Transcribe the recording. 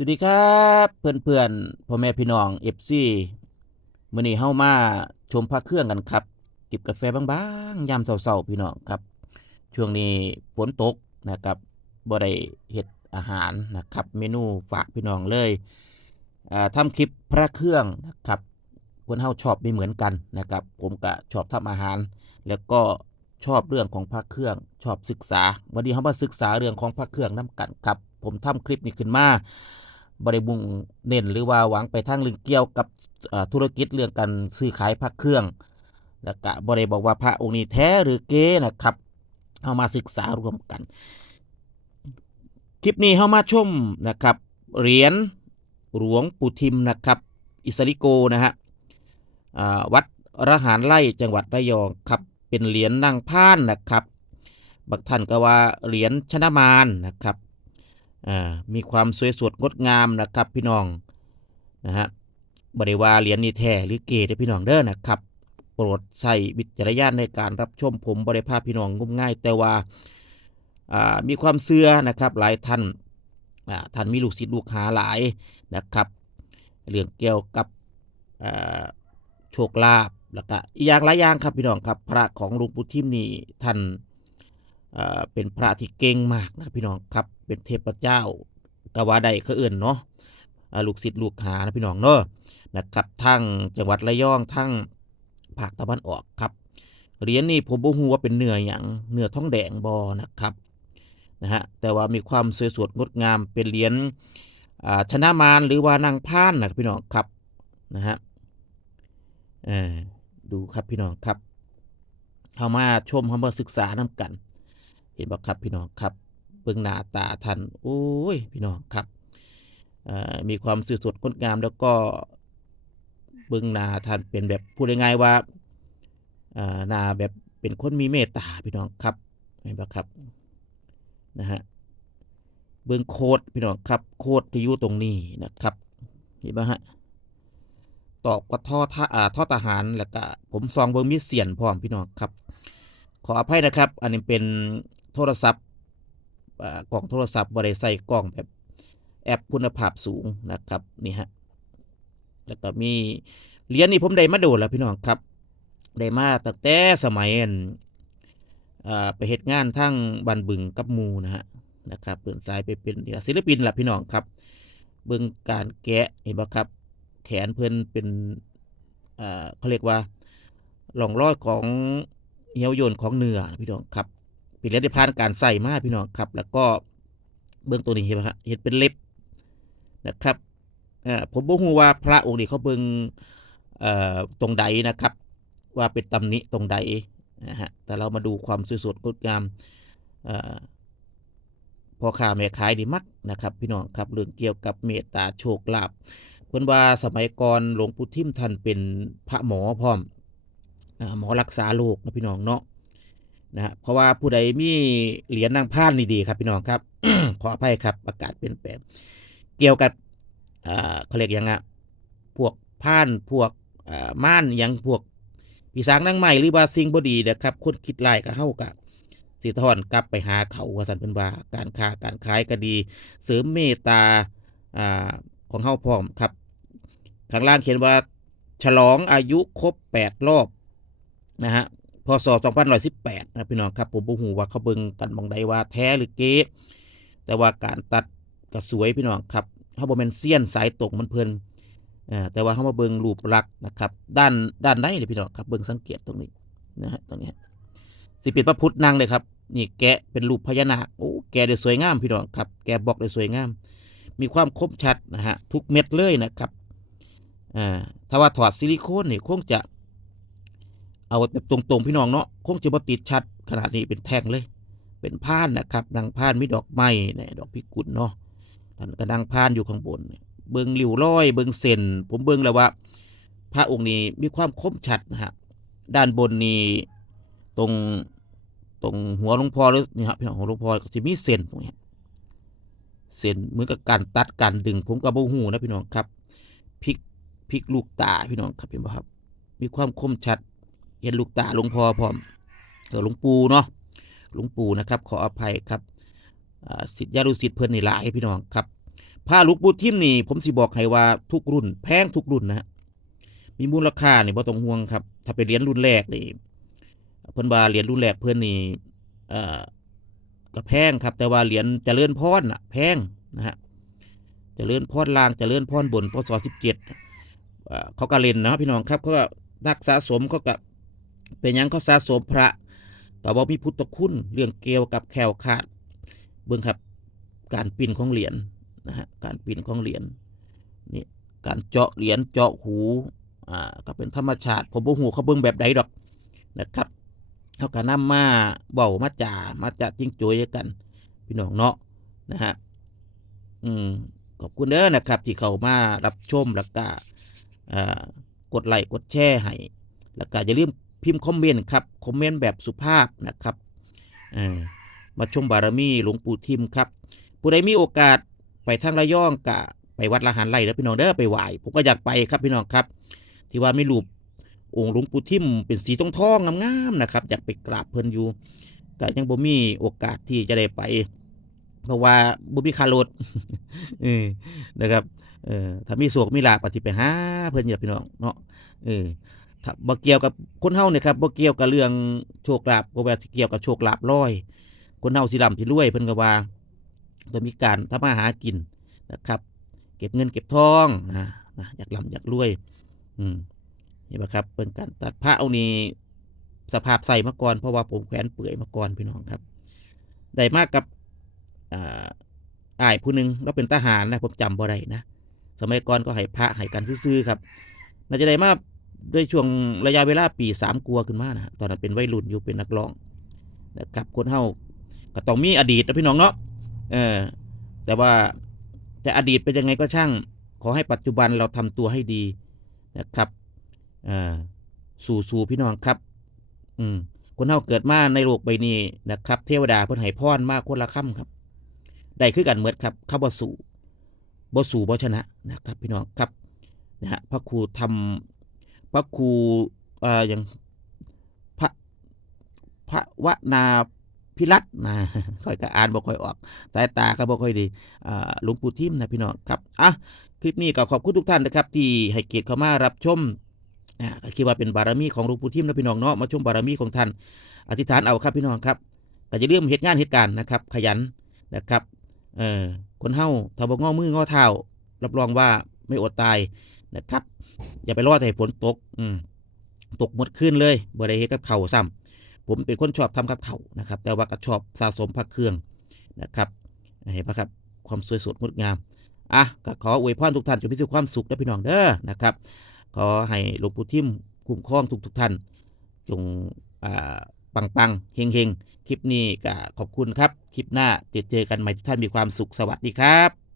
สวัสดีครับเพื่อนๆพ่อแม่พี่น้องเอฟซีมื้อนี้เฮามาชมพระเครื่องกันครับจิบกาแฟบางๆยามเช้าๆพี่น้องครับ ช่วงนี้ฝนตกนะครับบ่ได้เฮ็ดอาหารนะครับ เมนูฝากพี่น้องเลยอ่าทำคลิปพระเครื่องนะครับคนเฮาชอบไม่เหมือนกันนะครับ ผมก็ชอบทำอาหาร แล้วก็ชอบเรื่องของพระเครื่องชอบศึกษา วันนี้เฮามาศึกษาเรื่องของพระเครื่องนํกันครับ ผมทำคลิปนี้ขึ้นมา บริบุงเน้นหรือว่าหวังไปทางเรื่องเกี่ยวกับธุรกิจเรื่องการซื้อขายพระเครื่อง แล้วก็บริบอกว่าพระองค์นี้แท้หรือเก๊นะครับเอามาศึกษารวมกัน คลิปนี้เข้ามาชมนะครับเหรียญหลวงปู่ทิมนะครับอิสริโกนะฮะวัดระหารไล่จังหวัดระยองครับเป็นเหรียญนางพานนะครับบางท่านก็ว่าเหรียญชนะมารนะครับ มีความสวยสดงดงามนะครับพี่น้องนะฮะบริวาเหรียญนี่แท้หรือเกเด้อพี่น้องเด้อนะครับ โปรดใส่วิจารณญาณในการรับชมผมบริภาพพี่น้องงมง่าย แต่ว่าามีความเสื่อนะครับหลายท่านท่านมีลูกศิษย์ลูกหาหลายนะครับ เรื่องเกี่ยวกับโชคลาภแล้วก็อีกอย่างหลายอย่างครับพี่น้องครับ พระของหลวงปู่ทิมนี่ท่านเป็นพระที่เก่งมากนะพี่น้องครับ เป็นเทพเจ้ากว่าใดเขาเอื่นเนาะลูกศิษย์ลูกหานะพี่น้องเนาะนะครับทั้งจังหวัดระยองทั้งภาคตะวันออกครับเหรียญนี่ผมบ่ฮู้ว่าเป็นเนื้ออย่างเนื้อท้องแดงบอนะครับนะฮะแต่ว่ามีความสวยสดงดงามเป็นเหรียญอ่าชนะมารหรือว่านางพานนะพี่น้องครับนะฮะเออดูครับพี่น้องครับเข้ามาชมเข้ามาศึกษานํกัน เห็นบอกครับพี่น้องครับ บิ่งหน้าตาท่านโอ้ยพี่น้องครับมีความสวยสดงดงามแล้วก็เบิ่งหน้าท่านเป็นแบบพูดง่ายๆว่าหน้าแบบเป็นคนมีเมตตาพี่น้องครับเห็นปะครับนะฮะเบิ่งโคดพี่น้องครับโคดที่อยู่ตรงนี้นะครับเห็นปะฮะตอกกระท่อท่าอ่าท่อทหารแล้วก็ผมซองเบิ่งมีเสียนพร้อมพี่น้องครับ ขออภัยนะครับ อันนี้เป็นโทรศัพท์ กล่องโทรศัพท์บริใส่กล่องแบบแอปคุณภาพสูงนะครับนี่ฮะแล้วก็มีเหรียญนี่ผมได้มาโดนแล้วพี่น้องครับได้มาตั้งแต่สมัยอันไปเหตุงานทั้งบันบึงกับมูนะฮะนะครับเปลี่ยนสายไปเป็นศิลปินล่ะพี่น้องครับ เบิ่งการแกะเห็นบ่ครับ แขนเพิ่อนเป็นเขาเรียกว่าร่องรอยของเหี่ยวโยนของเนื้อพี่น้องครับ เป็นเหรียญที่ผ่านการใส่มาพี่น้องครับ แล้วก็เบื้องตัวนี้เห็นไหมฮะเห็นเป็นเล็บนะครับผมบ่ฮู้ว่าพระองค์นี้เขาเบิ่งตรงใดนะครับ ว่าเป็นตำหนิตรงใดนะฮะแต่เรามาดูความสวยสดงดงามพอค้าแม่ขายดีมักนะครับ พี่น้องครับเรื่องเกี่ยวกับเมตตาโชคลาภเพิ่อนว่าสมัยก่อนหลวงปู่ทิมท่านเป็นพระหมอพร้อมหมอรักษาโรคนะพี่น้องเนาะ นะฮะเพราะว่าผู้ใดมีเหรียญนางพานนี่ดีครับ พี่น้องครับ ขออภัยครับประกาศเปลี่ยนแปลงเกี่ยวกับเขาเรียกยังอะพวกพานพวกม่านยังพวกปีศาจนางใหม่หรือว่าสิ่งบดีนะครับคนคิดไล่ก็เฮากับสิทอนกลับไปหาเขาว่าสันเป็นว่าการค้าการขายก็ดี เสริมเมตตาอของเฮาพร้อมครับข้างล่างเขียนว่าฉลองอายุครบแปดรอบนะฮะ พศ2118นะพี่น้องครับผมบ่ฮู้ว่าเขาเบิ่งกันบองใดว่าแท้หรือเก๊แต่ว่าการตัดก็สวยพี่น้องครับเฮาบ่แม่นเซียนสายตกมันเพิ่นอ่าแต่ว่าเฮามาเบิ่งรูปลักษณ์นะครับ ด้านด้านในนี่พี่น้องครับเบิ่งสังเกตตรงนี้นะฮะตรงนี้สิเป็นพระพุทธนั่งเลยครับนี่แกะเป็นรูปพญานาคโอ้แกะได้สวยงามพี่น้องครับ แกะบอกได้สวยงาม มีความคมชัดนะฮะทุกเม็ดเลยนะครับอ่าถ้าว่าถอดซิลิโคนนี่คงจะ เอาแบบตรงๆพี่น้องเนาะคงจะบ่ติดชัดขนาดนี้เป็นแท่งเลย เป็นพานนะครับนางพานมีดอกไม้เนี่ยดอกพิกุลเนาะท่านก็นางพานอยู่ข้างบน เบิงริ้วรอย เบิงเส้นผมเบิงแล้วว่า พระองค์นี้มีความคมชัดนะฮะด้านบนนี่ตรงตรงหัวหลวงพ่อหรือนี่ครับพี่น้องหัวหลวงพ่อก็จะมีเส้นตรงนี้เส้นเหมือนกับการตัดการดึง ผมกับโบหูนะพี่น้องครับพลิกพลิกลูกตาพี่น้องครับเห็นป่ะครับ มีความคมชัด เห็นลูกตาหลวงพ่อพร้อมเออหลวงปู่เนาะหลวงปู่นะครับ ขออภัยครับสิทธิยาลุสิทธิ์เพื่อนในหลายพี่น้องครับผ้าลูกปูทิมนี่ ผมสิบอกให้ว่าทุกรุ่น แพงทุกรุ่นนะมีมูลค่านี่บ่ต้องห่วงครับ ถ้าไปเรียนรุ่นแรกนี่เพิ่นว่าเหรียญรุ่นแรกเพิ่อนนี่เอ่อก็แพงครับ แต่ว่าเหรียญเจริญพรน่ะ แพงนะฮะเจริญพรล่างเจริญพรบนพศสิบเจ็ดเขาก็เล่นนะพี่น้องครับเขาก็นักสะสมเขาก็ เป็นยังเขาสะสมพระแต่ว่ามีพุทธคุณเรื่องเกี่ยวกับแขวขาด เบิ่งครับการปิ่นของเหรียญนะฮะการปิ่นของเหรียญนี่การเจาะเหรียญเจาะหูอ่าก็เป็นธรรมชาติ ผมบ่ฮู้เขาเบิ่งแบบใดดอกนะครับเขาก็นำมาเบามาจ่ามาจัดจิ้งจวยกัน พี่น้องเนาะนะฮะอืมขอบคุณเด้อนะครับ ที่เข้ามารับชมแล้วก็อ่ากดไลค์กดแชร์ให้แล้วก็อย่าลืม พิมพ์คอมเมนต์ครับ คอมเมนต์แบบสุภาพนะครับมาชมบารมีหลวงปู่ทิมครับ ผู้ใดมีโอกาสไปทางระยองกะไปวัดละหารไร่แล้วพี่น้องเด้อไปไหว้ผมก็อยากไปครับพี่น้องครับ ที่ว่าไมีรูปองค์หลวงปู่ทิมเป็นสีทองทองงามๆนะครับ อยากไปกราบเพิ่นอยู่ก็ยังบ่มีโอกาสที่จะได้ไป เพราะว่าบ่มีคารถเออนะครับเออถ้ามีโศกมีลาภก็สิไปหาเพิ่นอย่าพี่น้องเนาะเออ ถ้าบ่เกี่ยวกับคนเฮาเนี่ยครับบ่เกี่ยวกับเรื่องโชคลาภบ่ว่าสิเกี่ยวกับโชคลาภลอย คนเฮาสิร่ำสิรวยเพิ่นก็ว่าต้องมีการทำมาหากินนะครับ เก็บเงินเก็บทองนะนะอยากร่ำอยากรวย อืมเห็นไหมครับเป็นการตัดผ้าเอานี้สภาพใส่มาก่อนเพราะว่าผมแขวนเปื่อยมาก่อนพี่น้องครับได้มากกับอ่าอ้ายผู้หนึ่งเราเป็นทหารนะผมจำบ่ได้นะ สมัยก่อนก็ให้พระให้กันซื่อๆครับน่าจะได้มา ด้วยช่วงระยะเวลาปีสามกลัวาขึ้นมานะตอนนั้นเป็นวัยรุ่นอยู่เป็นนักร้องนะครับคนเฮาก็ต้องมีอดีตนะพี่น้องเนาะเออแต่ว่าจะอดีตเป็นยังไงก็ช่าง ขอให้ปัจจุบันเราทำตัวให้ดีนะครับเออสู่สู่พี่น้องครับ อืมคนเฮาเกิดมาในโลกใบนี้นะครับ เทวดาเพิ่นให้พรมากคนละค่ำครับได้คือกันเมดครับข้าบสู่บ่สู่บ่ชนะนะครับ พี่น้องครับนะฮะพระครูทำ พระครูอ่ออย่างพระพระวนาพิรัตนะค่อยก็อ่านบ่ค่อยออก สายตาก็บ่ค่อยดีอ่าหลวงปู่ทิมนะพี่น้องครับอะคลิปนี้ก็ขอบคุณทุกท่านนะครับ ที่ให้เกียรติเข้ามารับชมอ่าก็คิดว่าเป็นบารมีของหลวงปู่ทิมนะพี่น้องเนาะมาชมบารมีของท่าน อธิษฐานเอาครับพี่น้องครับก็จะเรื่องเหตุงานเหตุการณ์นะครับ ขยันนะครับเอ่อคนเฮาถ้าบ่งอมืองอเท้ารับรองว่าไม่อดตาย นะครับ อย่าไปรอแต่ให้ฝนตก อืมตกหมดขึ้นเลยบ่ได้เฮ็ดกับเข่าซ้ำผมเป็นคนชอบทำกับเข่านะครับ แต่ว่าก็ชอบสะสมพระเครื่องนะครับเห็นปะครับ ความสวยสดงดงามอะก็ขออวยพรทุกท่านจงมีสุขความสุขนะพี่น้องเด้อนะครับ ขอให้หลวงปู่ทิมคุ้มครองทุกทุกท่าน จงอ่าปังปังๆเฮงเฮงๆคลิปนี้ก็ขอบคุณครับ คลิปหน้าเจอเจอกันใหม่ทุกท่านมีความสุขสวัสดีครับ